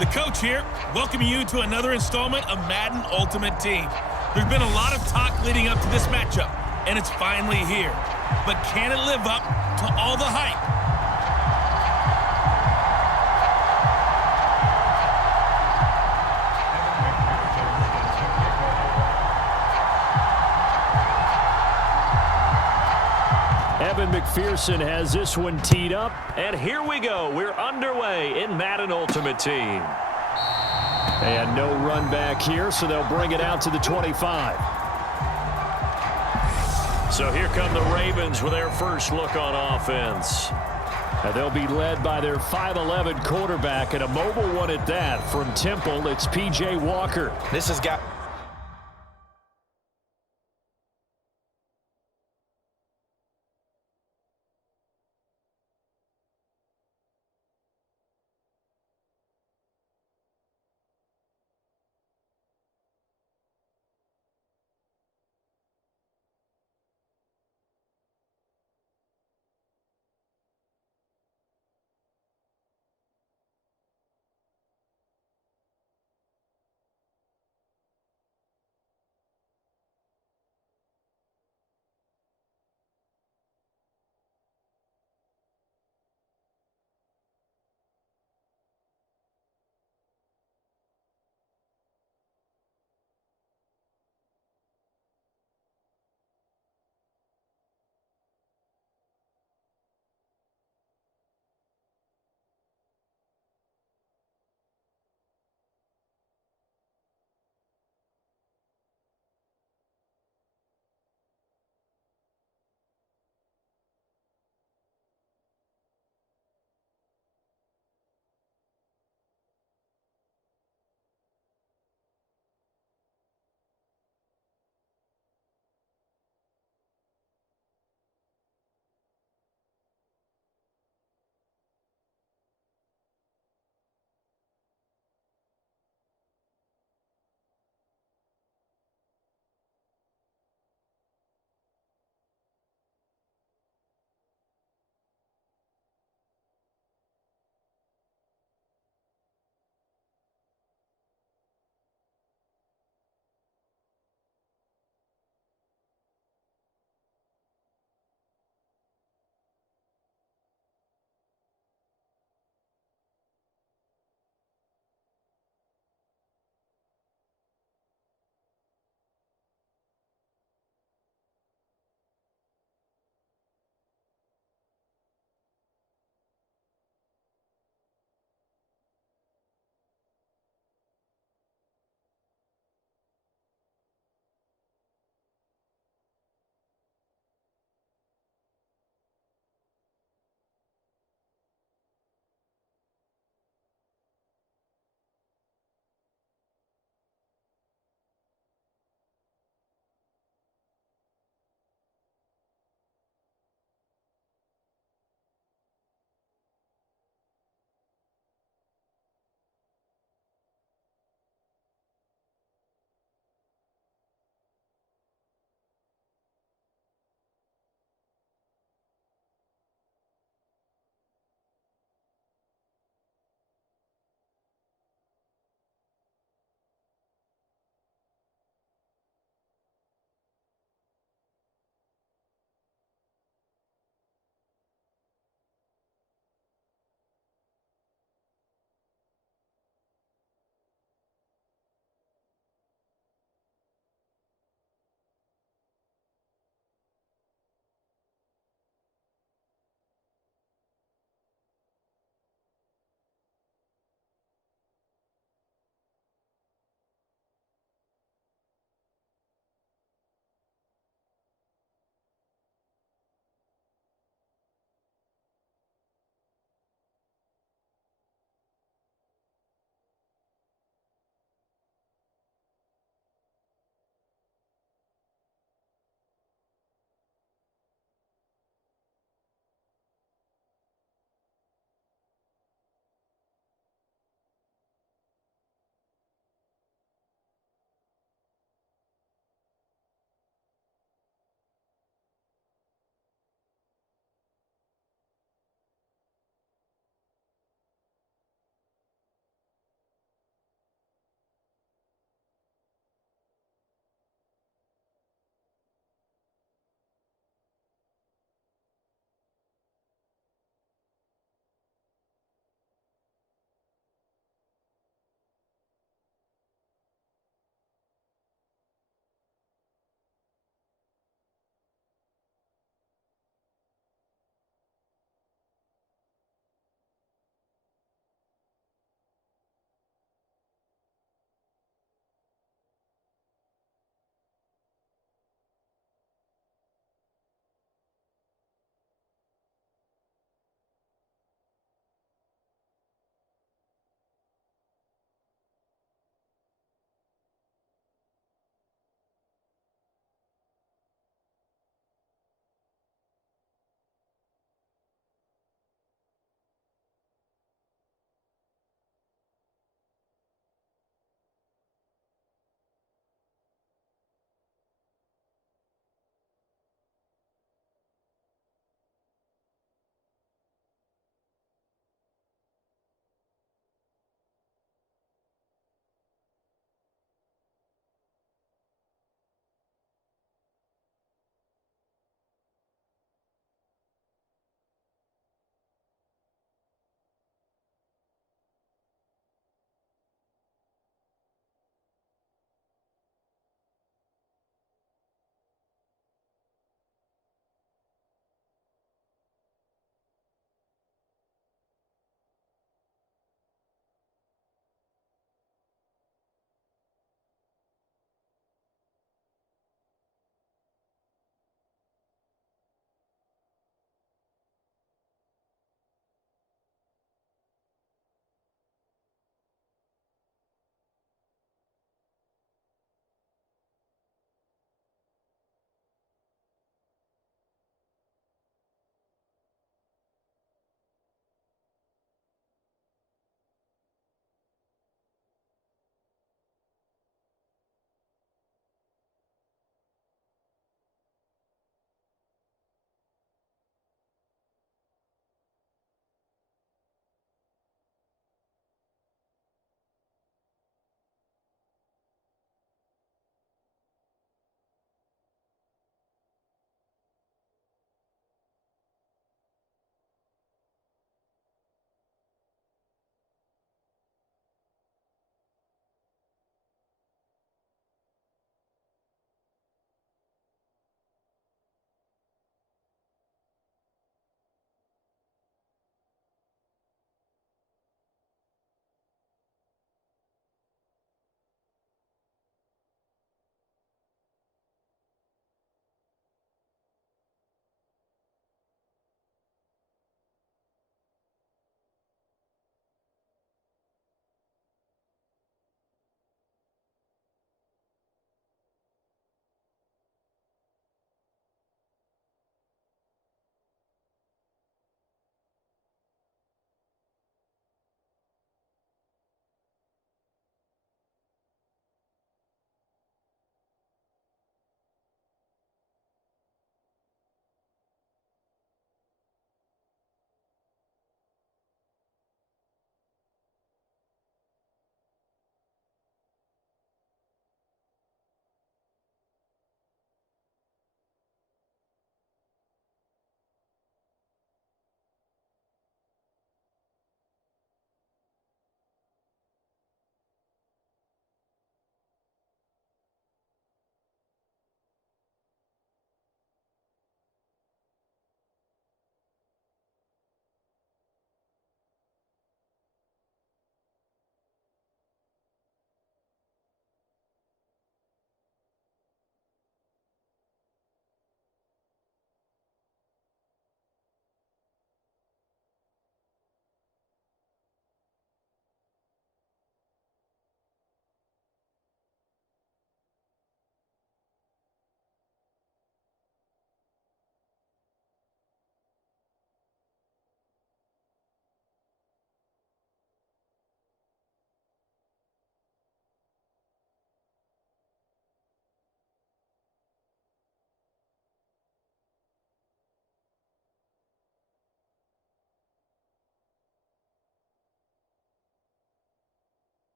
The coach here, welcoming you to another installment of Madden Ultimate Team. There's been a lot of talk leading up to this matchup, and it's finally here. But can it live up to all the hype? Evan McPherson has this one teed up, and here we go. We're underway in Madden Ultimate Team. And no run back here, so they'll bring it out to the 25. So here come the Ravens with their first look on offense. And they'll be led by their 5'11" quarterback, and a mobile one at that. From Temple, it's P.J. Walker. This has got...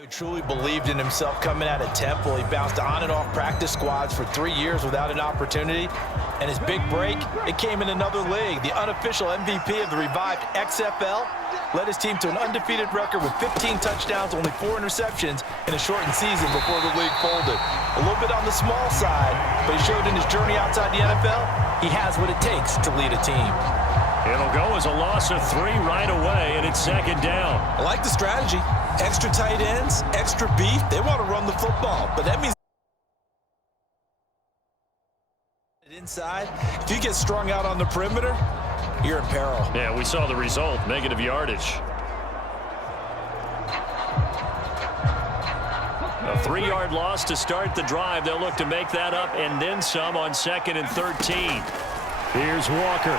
Who truly believed in himself coming out of Temple. He bounced on and off practice squads for 3 years without an opportunity. And his big break, it came in another league. The unofficial MVP of the revived XFL led his team to an undefeated record with 15 touchdowns, only 4 interceptions in a shortened season before the league folded. A little bit on the small side, but he showed in his journey outside the NFL, he has what it takes to lead a team. It'll go as a loss of 3 right away, and it's second down. I like the strategy. Extra tight ends, extra beef. They want to run the football, but that means inside. If you get strung out on the perimeter, you're in peril. Yeah, we saw the result, negative yardage. A 3-yard loss to start the drive. They'll look to make that up and then some on 2nd and 13. Here's Walker.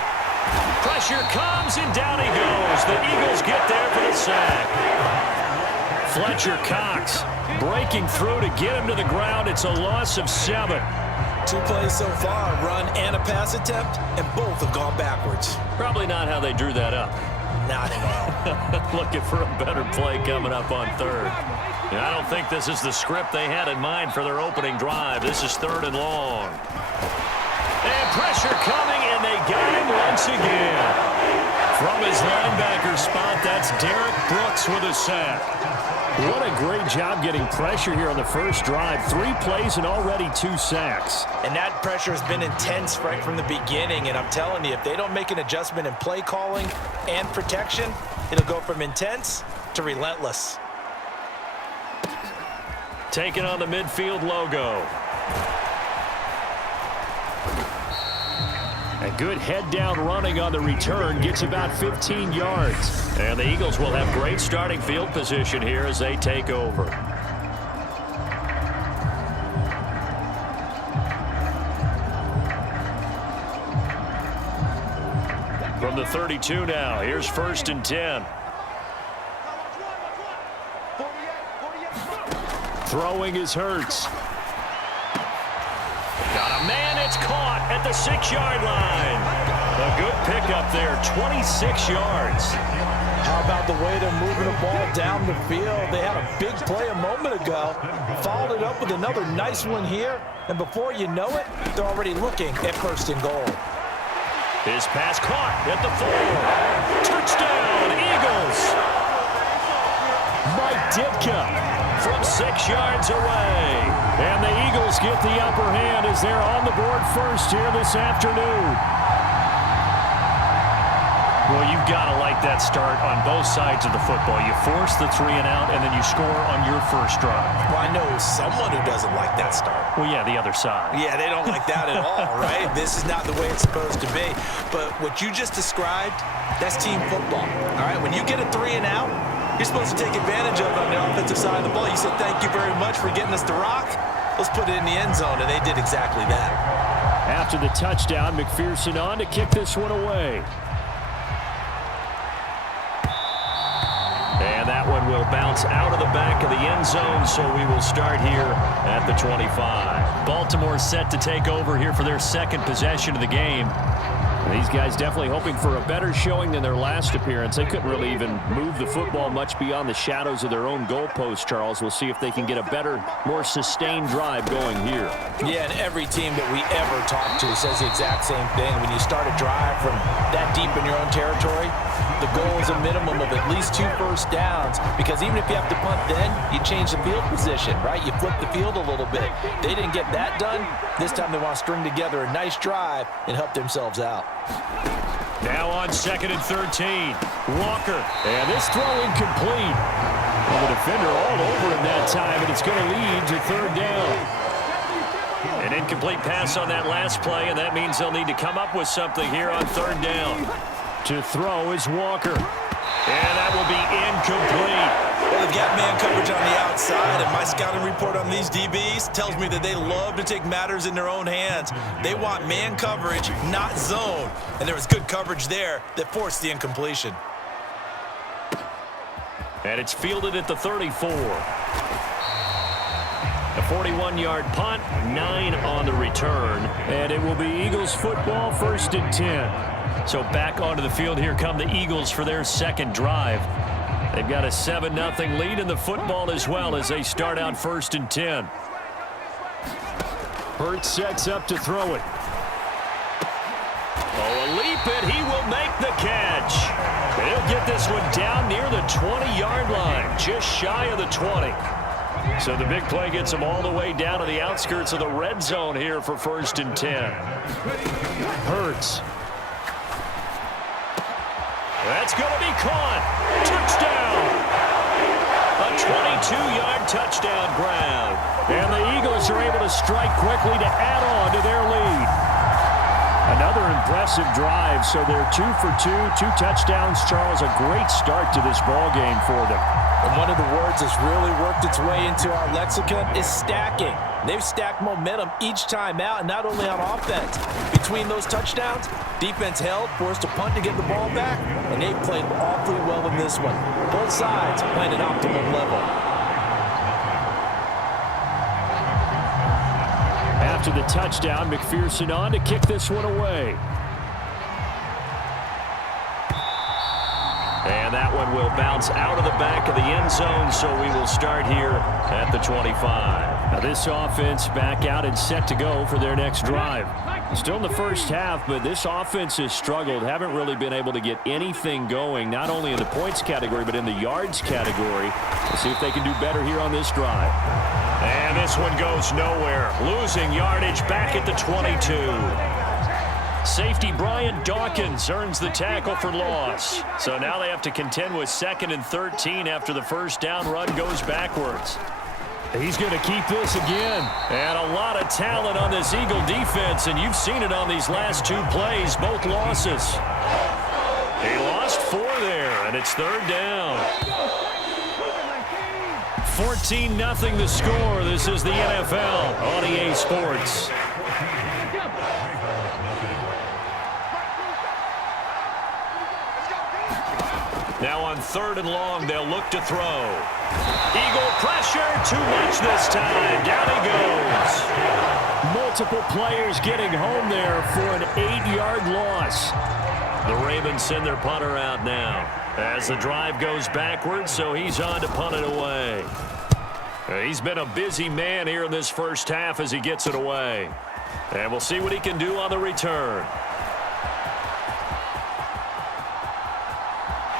Pressure comes, and down he goes. The Eagles get there for the sack. Fletcher Cox breaking through to get him to the ground. It's a loss of 7. 2 plays so far, a run and a pass attempt, and both have gone backwards. Probably not how they drew that up. Not at all. Looking for a better play coming up on 3rd. And I don't think this is the script they had in mind for their opening drive. This is 3rd and long. And pressure coming, and they got him once again. From his linebacker spot, that's Derek Brooks with a sack. What a great job getting pressure here on the first drive. 3 plays and already 2 sacks. And that pressure has been intense right from the beginning. And I'm telling you, if they don't make an adjustment in play calling and protection, it'll go from intense to relentless. Taking on the midfield logo. A good head-down running on the return gets about 15 yards. And the Eagles will have great starting field position here as they take over. From the 32 now, here's 1st and 10. Throwing is Hurts. Got a man, it's caught at the 6-yard line. A good pickup there, 26 yards. How about the way they're moving the ball down the field? They had a big play a moment ago, followed it up with another nice one here, and before you know it, they're already looking at 1st and goal. His pass caught at the 4. Touchdown, Eagles. Mike Ditka from 6 yards away. And the Eagles get the upper hand as they're on the board first here this afternoon. Well, you've got to like that start on both sides of the football. You force the 3 and out, and then you score on your first drive. Well, I know someone who doesn't like that start. Well, yeah, the other side. Yeah, they don't like that at all, right? This is not the way it's supposed to be. But what you just described, that's team football, all right? When you get a 3 and out, you're supposed to take advantage of it on the offensive side of the ball. You said, thank you very much for getting us the rock. Let's put it in the end zone, and they did exactly that. After the touchdown, McPherson on to kick this one away. And that one will bounce out of the back of the end zone, so we will start here at the 25. Baltimore set to take over here for their 2nd possession of the game. These guys definitely hoping for a better showing than their last appearance. They couldn't really even move the football much beyond the shadows of their own goalpost, Charles. We'll see if they can get a better, more sustained drive going here. Yeah, and every team that we ever talk to says the exact same thing. When you start a drive from that deep in your own territory, the goal is a minimum of at least 2 first downs, because even if you have to punt then, you change the field position, right? You flip the field a little bit. They didn't get that done. This time they want to string together a nice drive and help themselves out. Now on 2nd and 13. Walker. And this throw incomplete. Well, the defender all over him that time, and it's going to lead to 3rd down. An incomplete pass on that last play, and that means they'll need to come up with something here on 3rd down. To throw is Walker. And that will be incomplete. Well, they've got man coverage on the outside, and my scouting report on these DBs tells me that they love to take matters in their own hands. They want man coverage, not zone. And there was good coverage there that forced the incompletion. And it's fielded at the 34. A 41-yard punt, 9 on the return. And it will be Eagles football, 1st and 10. So back onto the field, here come the Eagles for their 2nd drive. They've got a 7-0 lead in the football as well as they start out 1st and 10. Hurts sets up to throw it. Oh, a leap, and he will make the catch. He'll get this one down near the 20-yard line, just shy of the 20. So the big play gets him all the way down to the outskirts of the red zone here for 1st and 10. Hurts. That's going to be caught. Touchdown. A 22-yard touchdown grab. And the Eagles are able to strike quickly to add on to their lead. Another impressive drive, so they're 2 for 2, 2 touchdowns. Charles, a great start to this ball game for them. And one of the words that's really worked its way into our lexicon is stacking. They've stacked momentum each time out, and not only on offense. Between those touchdowns, defense held, forced a punt to get the ball back, and they played awfully well in this one. Both sides playing at optimum level. After the touchdown, McPherson on to kick this one away. And that one will bounce out of the back of the end zone, so we will start here at the 25. Now this offense back out and set to go for their next drive. Still in the first half, but this offense has struggled. Haven't really been able to get anything going, not only in the points category, but in the yards category. We'll see if they can do better here on this drive. And this one goes nowhere. Losing yardage back at the 22. Safety Brian Dawkins earns the tackle for loss. So now they have to contend with 2nd and 13 after the first down run goes backwards. He's going to keep this again. And a lot of talent on this Eagle defense, and you've seen it on these last 2 plays, both losses. He lost 4 there, and it's 3rd down. 14-0 the score. This is the NFL on EA Sports. Now on 3rd and long, they'll look to throw. Eagle pressure, too much this time. Down he goes. Multiple players getting home there for an 8-yard loss. The Ravens send their punter out now as the drive goes backwards, so he's on to punt it away. He's been a busy man here in this first half as he gets it away. And we'll see what he can do on the return.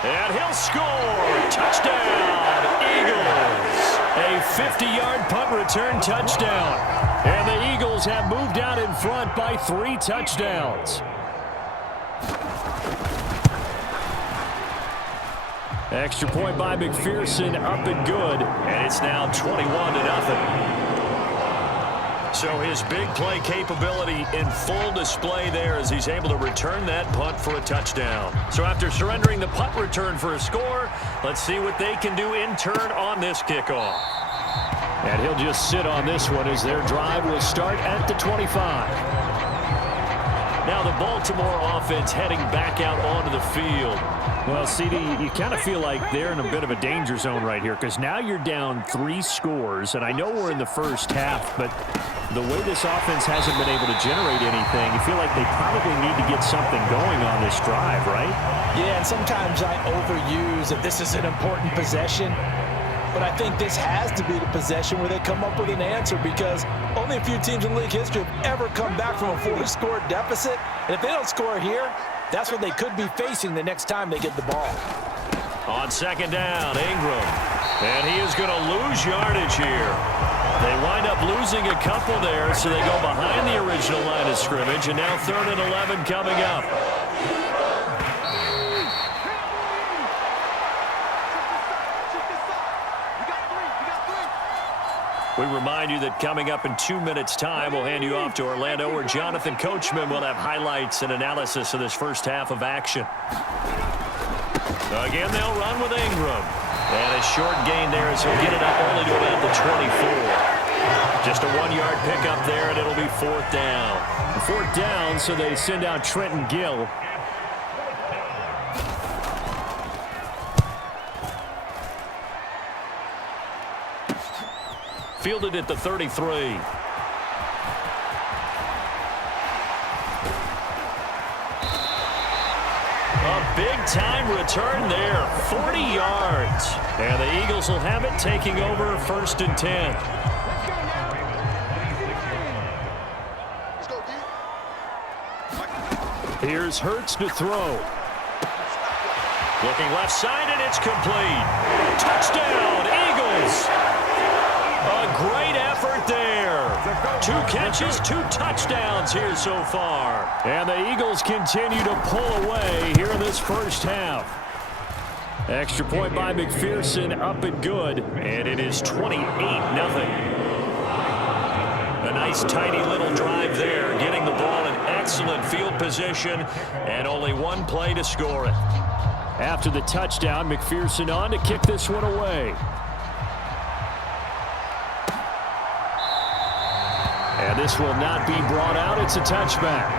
And he'll score. Touchdown, Eagles. A 50-yard punt return touchdown. And the Eagles have moved out in front by 3 touchdowns. Extra point by McPherson, up and good. And it's now 21-0. So his big play capability in full display there as he's able to return that punt for a touchdown. So after surrendering the punt return for a score, let's see what they can do in turn on this kickoff. And he'll just sit on this one as their drive will start at the 25. Now the Baltimore offense heading back out onto the field. Well, CD, you kind of feel like they're in a bit of a danger zone right here because now you're down 3 scores, and I know we're in the first half, but the way this offense hasn't been able to generate anything, you feel like they probably need to get something going on this drive, right? Yeah, and sometimes I overuse that this is an important possession. But I think this has to be the possession where they come up with an answer because only a few teams in league history have ever come back from a 4-score deficit. And if they don't score here, that's what they could be facing the next time they get the ball. On 2nd down, Ingram. And he is going to lose yardage here. They wind up losing a couple there, so they go behind the original line of scrimmage. And now 3rd and 11 coming up. We remind you that coming up in 2 minutes' time, we'll hand you off to Orlando, where Jonathan Coachman will have highlights and analysis of this first half of action. Again, they'll run with Ingram. And a short gain there as he'll get it up only to about the 24. Just a 1-yard pickup there, and it'll be 4th down. 4th down, so they send out Trenton Gill. Fielded at the 33. A big-time return there, 40 yards. And the Eagles will have it, taking over 1st and 10. Here's Hurts to throw. Looking left side, and it's complete. Touchdown, Eagles. A great effort there. 2 catches, 2 touchdowns here so far. And the Eagles continue to pull away here in this first half. Extra point by McPherson, up and good. And it is 28-0. A nice, tidy little drive there, getting the ball in excellent field position, and only 1 play to score it. After the touchdown, McPherson on to kick this one away. And this will not be brought out. It's a touchback.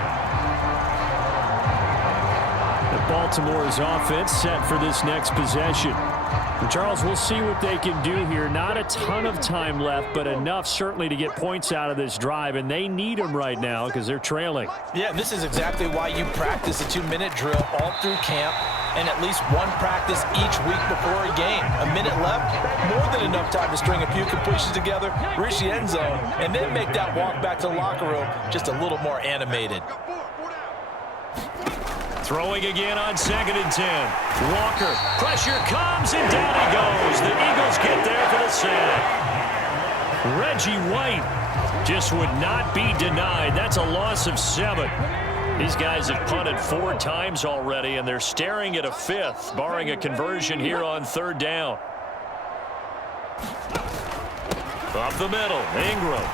Baltimore's offense set for this next possession. And Charles, we'll see what they can do here. Not a ton of time left, but enough certainly to get points out of this drive, and they need them right now because they're trailing. Yeah, this is exactly why you practice a 2-minute drill all through camp and at least 1 practice each week before a game. A minute left, more than enough time to string a few completions together, reach the end zone, and then make that walk back to the locker room just a little more animated. Throwing again on 2nd and 10. Walker, pressure comes, and down he goes. The Eagles get there for the sack. Reggie White just would not be denied. That's a loss of 7. These guys have punted 4 times already, and they're staring at a 5th, barring a conversion here on 3rd down. Up the middle, Ingram.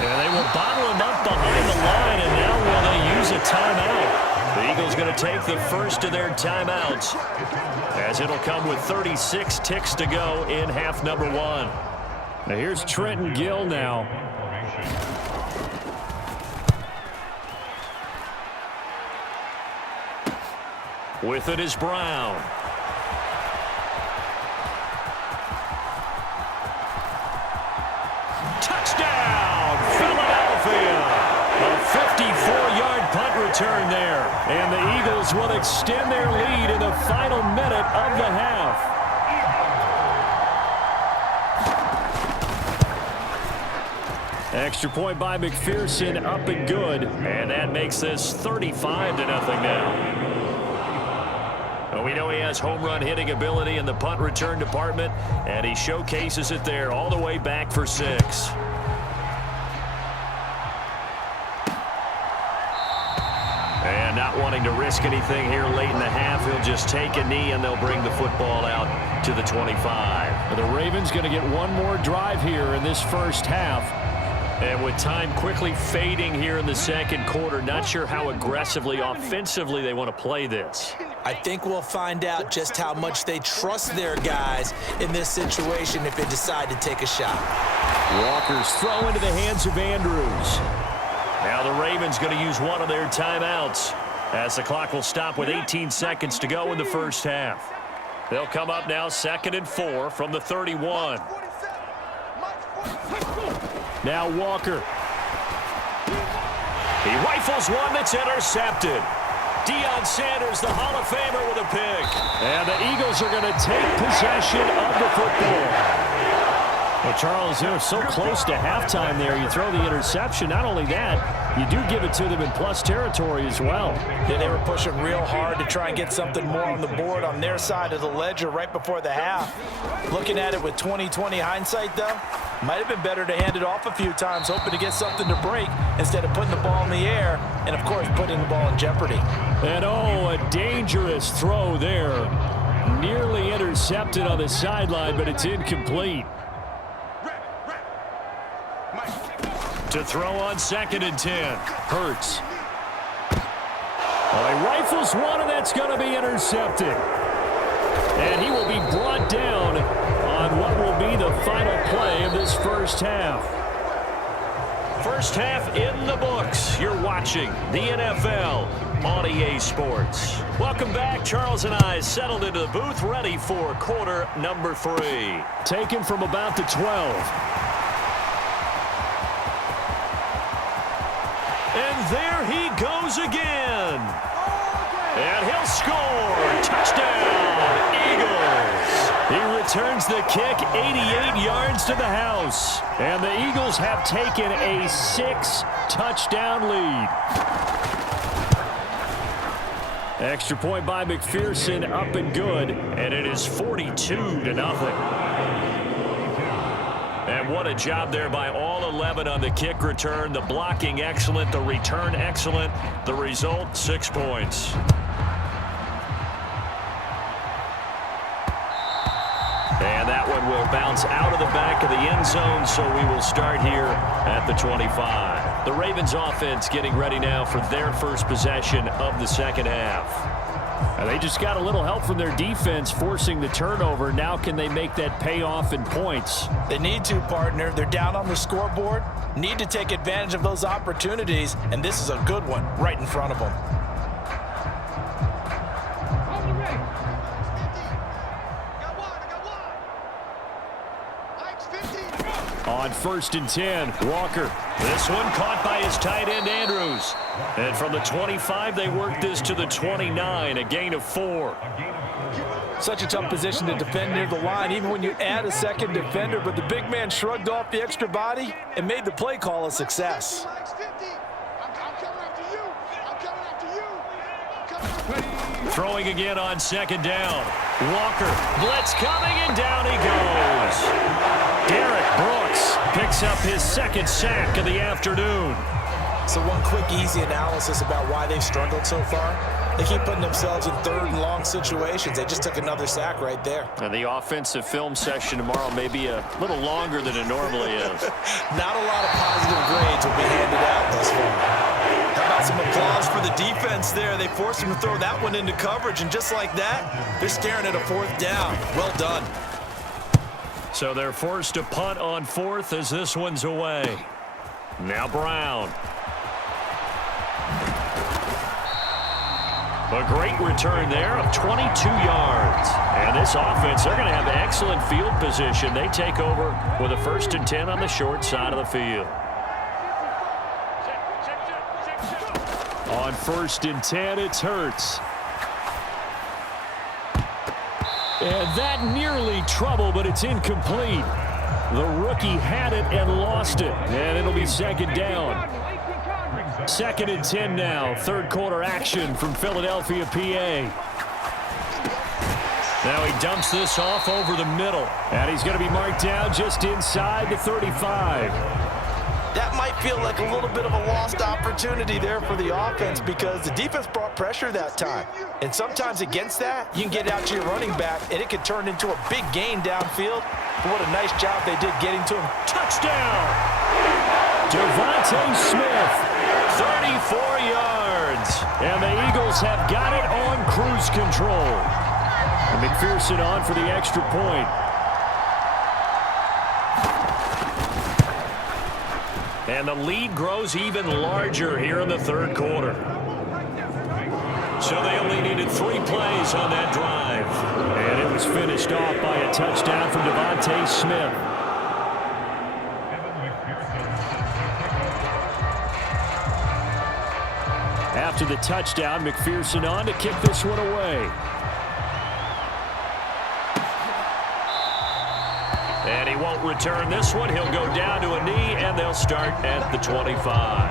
And they will bottle him up behind the line, and now will they use a timeout? The Eagles going to take the first of their timeouts, as it'll come with 36 ticks to go in half number 1. Now here's Trenton Gill now. With it is Brown. Touchdown, Philadelphia! A 54-yard punt return there. And the Eagles will extend their lead in the final minute of the half. Extra point by McPherson, up and good. And that makes this 35-0 now. Well, we know he has home run hitting ability in the punt return department, and he showcases it there all the way back for 6. And not wanting to risk anything here late in the half, he'll just take a knee, and they'll bring the football out to the 25. The Ravens going to get 1 more drive here in this first half. And with time quickly fading here in the 2nd quarter, not sure how aggressively, offensively they want to play this. I think we'll find out just how much they trust their guys in this situation if they decide to take a shot. Walker's throw into the hands of Andrews. Now the Ravens going to use 1 of their timeouts, as the clock will stop with 18 seconds to go in the first half. They'll come up now 2nd and 4 from the 31. Now Walker. He rifles one that's intercepted. Deion Sanders, the Hall of Famer, with a pick. And the Eagles are going to take possession of the football. Well, Charles, they're so close to halftime there. You throw the interception. Not only that, you do give it to them in plus territory as well. Yeah, they were pushing real hard to try and get something more on the board on their side of the ledger right before the half. Looking at it with 20/20 hindsight, though, might have been better to hand it off a few times, hoping to get something to break instead of putting the ball in the air and, of course, putting the ball in jeopardy. And, oh, a dangerous throw there. Nearly intercepted on the sideline, but it's incomplete. To throw on 2nd and 10. Hurts. Well, he rifles one, and that's going to be intercepted. And he will be brought down on what will be the final play of this first half. First half in the books. You're watching the NFL on EA Sports. Welcome back. Charles and I settled into the booth, ready for quarter number 3. Taken from about the 12. And there he goes again. And he'll score. Touchdown, Eagles. He returns the kick 88 yards to the house. And the Eagles have taken a 6-touchdown lead. Extra point by McPherson, up and good. And it is 42-0. And what a job there by all 11 on the kick return. The blocking excellent, the return excellent. The result, 6 points. And that one will bounce out of the back of the end zone, so we will start here at the 25. The Ravens offense getting ready now for their first possession of the second half. And they just got a little help from their defense forcing the turnover. Now can they make that pay off in points? They need to, partner. They're down on the scoreboard. Need to take advantage of those opportunities, and this is a good one right in front of them. On 1st and 10, Walker. This one caught by his tight end, Andrews. And from the 25, they work this to the 29, a gain of 4. Such a tough position to defend near the line, even when you add a second defender. But the big man shrugged off the extra body and made the play call a success. Throwing again on 2nd down. Walker, blitz coming, and down he goes. Derek Brooks picks up his 2nd sack of the afternoon. So one quick, easy analysis about why they've struggled so far. They keep putting themselves in 3rd and long situations. They just took another sack right there. And the offensive film session tomorrow may be a little longer than it normally is. Not a lot of positive grades will be handed out thus far. How about some applause for the defense there? They forced him to throw that one into coverage, and just like that, they're staring at a 4th down. Well done. So they're forced to punt on 4th as this one's away. Now Brown. A great return there of 22 yards. And this offense, they're going to have excellent field position. They take over with a 1st and 10 on the short side of the field. On 1st and 10, it's Hurts. And that nearly trouble, but it's incomplete. The rookie had it and lost it. And it'll be 2nd down. 2nd and 10 now. 3rd quarter action from Philadelphia, PA. Now he dumps this off over the middle. And he's going to be marked down just inside the 35. That might feel like a little bit of a lost opportunity there for the offense because the defense brought pressure that time. And sometimes against that, you can get out to your running back, and it can turn into a big gain downfield. But what a nice job they did getting to him. Touchdown! Devontae Smith, 34 yards. And the Eagles have got it on cruise control. And McPherson on for the extra point. And the lead grows even larger here in the 3rd quarter. So they only needed 3 plays on that drive. And it was finished off by a touchdown from Devontae Smith. After the touchdown, McPherson on to kick this one away. And he won't return this one. He'll go down to a knee, and they'll start at the 25.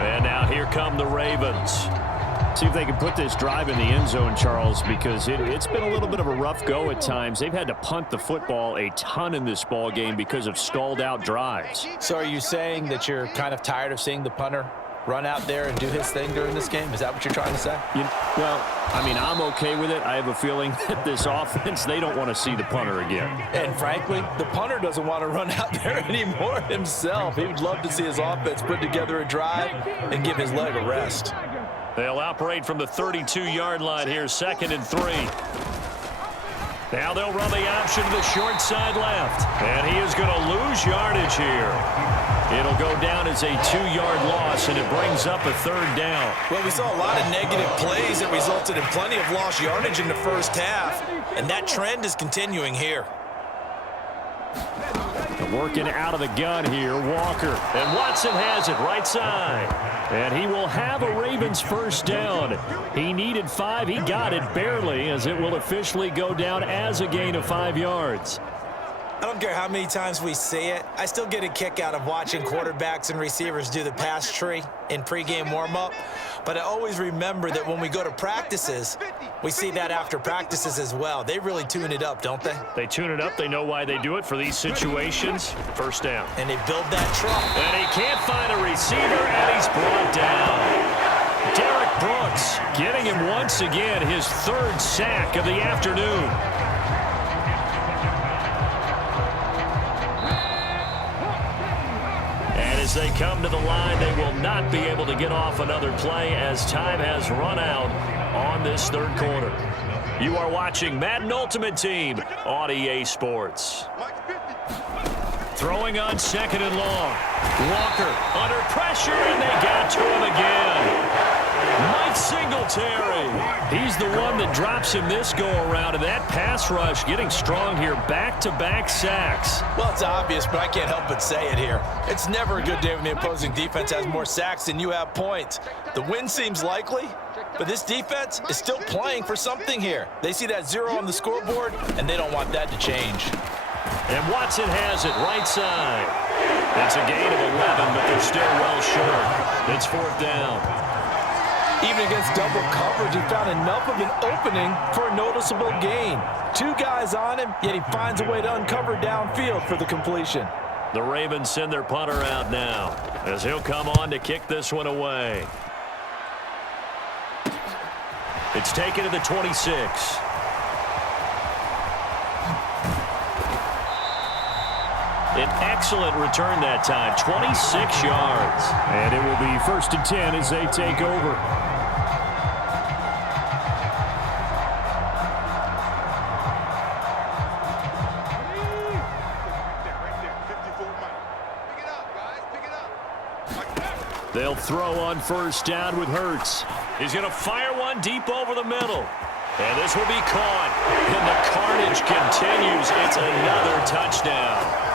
And now here come the Ravens. See if they can put this drive in the end zone, Charles, because it's been a little bit of a rough go at times. They've had to punt the football a ton in this ball game because of stalled-out drives. So are you saying that you're kind of tired of seeing the punter run out there and do his thing during this game? Is that what you're trying to say? Well, I mean, I'm okay with it. I have a feeling that this offense, they don't want to see the punter again. And frankly, the punter doesn't want to run out there anymore himself. He would love to see his offense put together a drive and give his leg a rest. They'll operate from the 32-yard line here, 2nd and 3. Now they'll run the option to the short side left. And he is going to lose yardage here. It'll go down as a 2-yard loss, and it brings up a 3rd down. Well, we saw a lot of negative plays that resulted in plenty of lost yardage in the first half, and that trend is continuing here. Working out of the gun here, Walker. And Watson has it right side. And he will have a Ravens first down. He needed 5. He got it barely, as it will officially go down as a gain of 5 yards. I don't care how many times we see it. I still get a kick out of watching quarterbacks and receivers do the pass tree in pregame warm-up. But I always remember that when we go to practices, we see that after practices as well. They really tune it up, don't they? They tune it up. They know why they do it for these situations. First down. And they build that truck. And he can't find a receiver, and he's brought down. Derek Brooks getting him once again, his 3rd sack of the afternoon. As they come to the line, they will not be able to get off another play as time has run out on this 3rd quarter. You are watching Madden Ultimate Team on EA Sports. Throwing on 2nd and long. Walker under pressure, and they got to him again. Mike Singletary. He's the one that drops him this go-around, and that pass rush getting strong here. Back-to-back sacks. Well, it's obvious, but I can't help but say it here. It's never a good day when the opposing defense has more sacks than you have points. The win seems likely, but this defense is still playing for something here. They see that 0 on the scoreboard, and they don't want that to change. And Watson has it right side. It's a gain of 11, but they're still well short. It's 4th down. Even against double coverage, he found enough of an opening for a noticeable gain. 2 guys on him, yet he finds a way to uncover downfield for the completion. The Ravens send their punter out now, as he'll come on to kick this one away. It's taken to the 26. An excellent return that time, 26 yards. And it will be 1st and 10 as they take over. They'll throw on 1st down with Hurts. He's going to fire one deep over the middle. And this will be caught. And the carnage continues. It's another touchdown.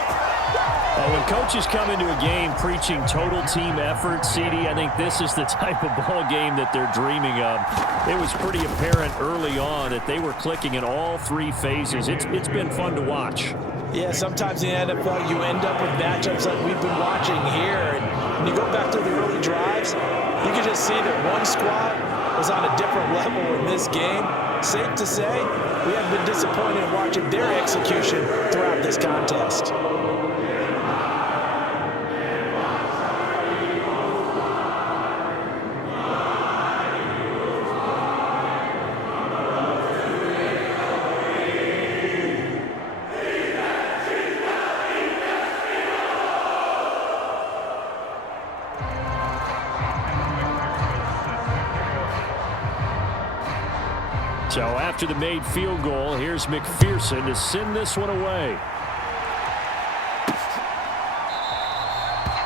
When coaches come into a game preaching total team effort, CD, I think this is the type of ball game that they're dreaming of. It was pretty apparent early on that they were clicking in all 3 phases. It's been fun to watch. Yeah, sometimes in the NFL you end up with matchups like we've been watching here. And when you go back to the early drives, you can just see that one squad was on a different level in this game. Safe to say, we have been disappointed in watching their execution throughout this contest. So after the made field goal, here's McPherson to send this one away.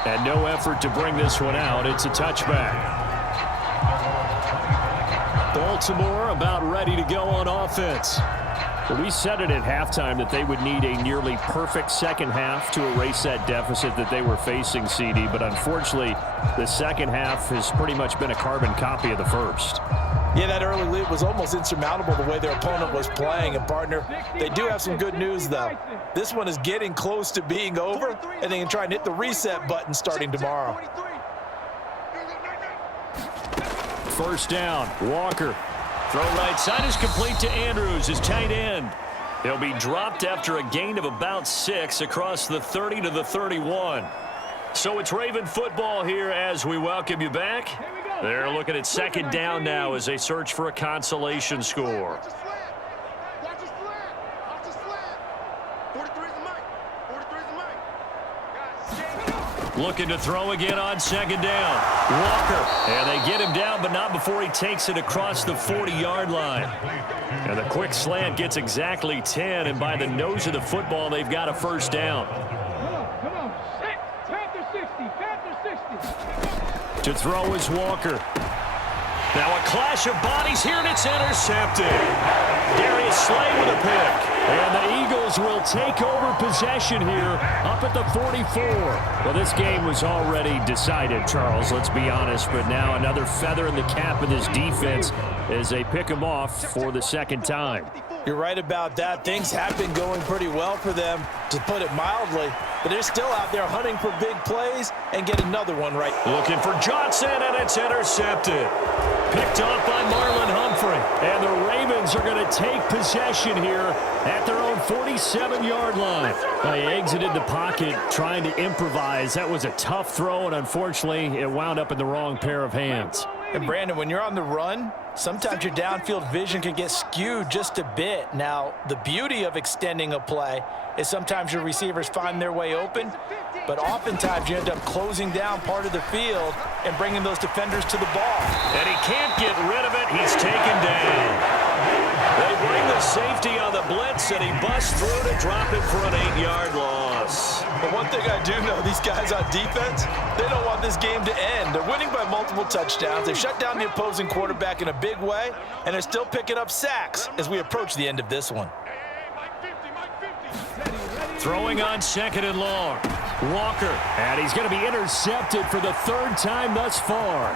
And no effort to bring this one out. It's a touchback. Baltimore about ready to go on offense. Well, we said it at halftime that they would need a nearly perfect second half to erase that deficit that they were facing, CD. But unfortunately, the second half has pretty much been a carbon copy of the first. Yeah, that early lead was almost insurmountable the way their opponent was playing. And, partner, they do have some good news, though. This one is getting close to being over, and they can try and hit the reset button starting tomorrow. 1st down, Walker. Throw right side is complete to Andrews, his tight end. He'll be dropped after a gain of about 6 across the 30 to the 31. So it's Raven football here as we welcome you back. They're looking at 2nd down now as they search for a consolation score. Looking to throw again on 2nd down. Walker. And they get him down, but not before he takes it across the 40-yard line. And the quick slant gets exactly 10, and by the nose of the football, they've got a 1st down. Come on. Panther 60. Panther 60. To throw is Walker. Now a clash of bodies here, and it's intercepted. Darius Slay with a pick. And the Eagles will take over possession here up at the 44. Well, this game was already decided, Charles, let's be honest. But now another feather in the cap of this defense as they pick them off for the second time. You're right about that. Things have been going pretty well for them, to put it mildly. But they're still out there hunting for big plays and get another one right. Looking for Johnson, and it's intercepted. Picked off by Marlon Humphrey. And the Ravens are going to take possession here at their own 47-yard line. They exited the pocket trying to improvise. That was a tough throw, and unfortunately, it wound up in the wrong pair of hands. And Brandon, when you're on the run, sometimes your downfield vision can get skewed just a bit. Now, the beauty of extending a play is sometimes your receivers find their way open, but oftentimes you end up closing down part of the field and bringing those defenders to the ball. And he can't get rid of it. He's taken down. They bring the safety on the blitz, and he busts through to drop it for an 8-yard loss. But one thing I do know, these guys on defense, they don't want this game to end. They're winning by multiple touchdowns. They've shut down the opposing quarterback in a big way, and they're still picking up sacks as we approach the end of this one. Throwing on 2nd and long. Walker. And he's going to be intercepted for the third time thus far.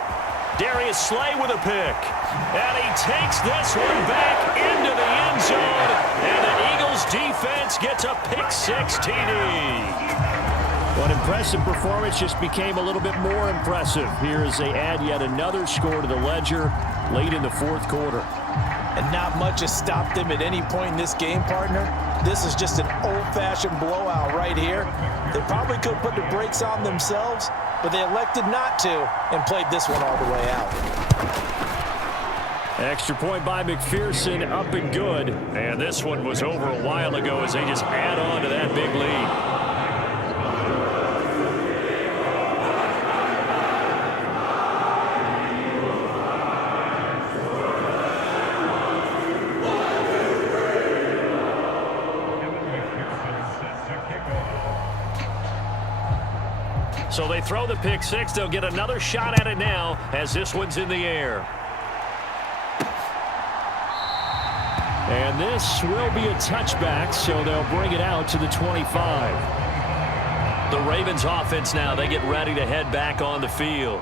Darius Slay with a pick. And he takes this one back into the end zone. And the Eagles defense gets a pick-6 TD. What impressive performance just became a little bit more impressive here as they add yet another score to the ledger late in the fourth quarter. And not much has stopped them at any point in this game, partner. This is just an old-fashioned blowout right here. They probably could put the brakes on themselves, but they elected not to and played this one all the way out. Extra point by McPherson, up and good. And this one was over a while ago as they just add on to that big lead. So they throw the pick-6. They'll get another shot at it now as this one's in the air. And this will be a touchback, so they'll bring it out to the 25. The Ravens offense now, they get ready to head back on the field.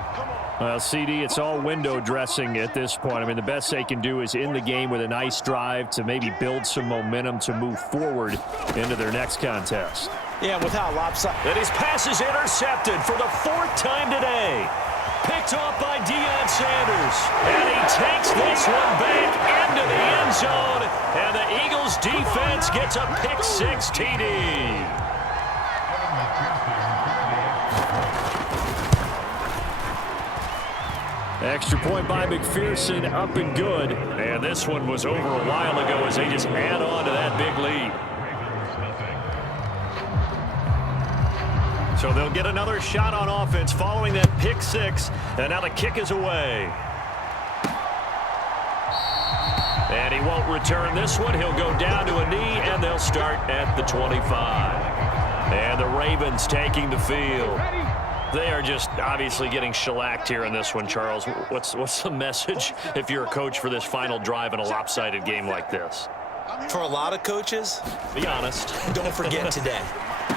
Well, CD, it's all window dressing at this point. I mean, the best they can do is end the game with a nice drive to maybe build some momentum to move forward into their next contest. Yeah, with how lopsided. And his pass is intercepted for the 4th time today. Picked off by Deion Sanders. And he takes this one back into the end zone. And the Eagles defense gets a pick-6 TD. Extra point by McPherson, up and good. And this one was over a while ago as they just add on to that big lead. So they'll get another shot on offense following that pick-6. And now the kick is away. And he won't return this one. He'll go down to a knee, and they'll start at the 25. And the Ravens taking the field. They are just obviously getting shellacked here in this one, Charles. What's the message if you're a coach for this final drive in a lopsided game like this? For a lot of coaches, be honest. Don't forget today.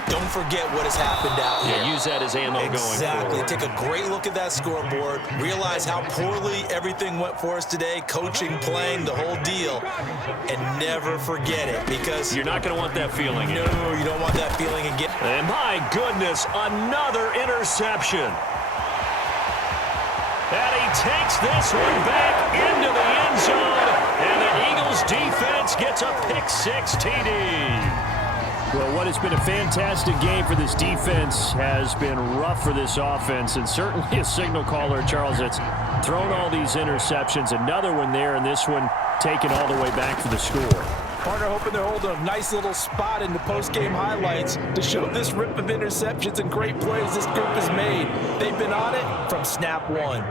Don't forget what has happened out here. Yeah, use that as ammo going forward. Exactly. Take a great look at that scoreboard. Realize how poorly everything went for us today. Coaching, playing, the whole deal. And never forget it, because you're not going to want that feeling. No, you don't want that feeling again. And my goodness, another interception. And he takes this one back into the end zone. And the Eagles defense gets a pick-6 TD. Well, what has been a fantastic game for this defense has been rough for this offense, and certainly a signal caller, Charles, that's thrown all these interceptions. Another one there, and this one taken all the way back for the score. Partner hoping they're holding a nice little spot in the post-game highlights to show this rip of interceptions and great plays this group has made. They've been on it from snap one.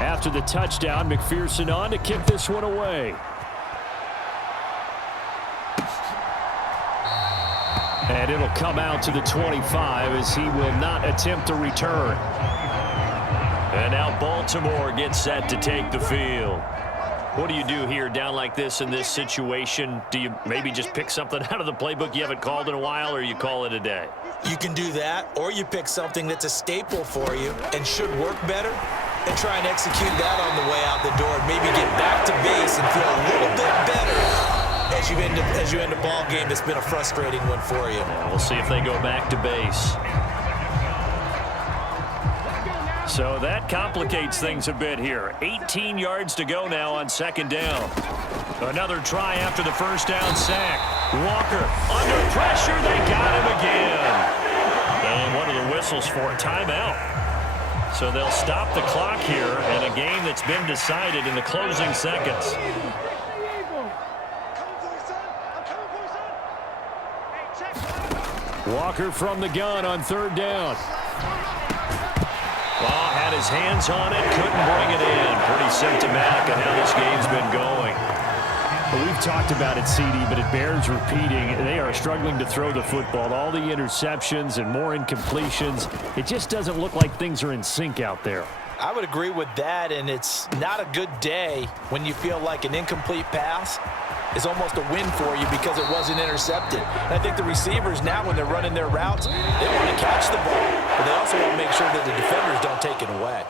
After the touchdown, McPherson on to kick this one away. And it'll come out to the 25 as he will not attempt to return. And now Baltimore gets set to take the field. What do you do here down like this in this situation? Do you maybe just pick something out of the playbook you haven't called in a while, or you call it a day? You can do that, or you pick something that's a staple for you and should work better and try and execute that on the way out the door and maybe get back to base and feel a little bit better as you end a ball game that's been a frustrating one for you. Yeah, we'll see if they go back to base. So that complicates things a bit here. 18 yards to go now on second down. Another try after the first down sack. Walker under pressure. They got him again. And one of the whistles for a timeout. So they'll stop the clock here in a game that's been decided in the closing seconds. Walker from the gun on third down. Well, had his hands on it, couldn't bring it in. Pretty symptomatic of how this game's been going. Well, we've talked about it, CD, but it bears repeating. They are struggling to throw the football. All the interceptions and more incompletions. It just doesn't look like things are in sync out there. I would agree with that, and it's not a good day when you feel like an incomplete pass is almost a win for you because it wasn't intercepted. And I think the receivers now, when they're running their routes, they want to catch the ball, but they also want to make sure that the defenders don't take it away.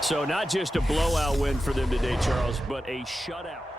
So not just a blowout win for them today, Charles, but a shutout.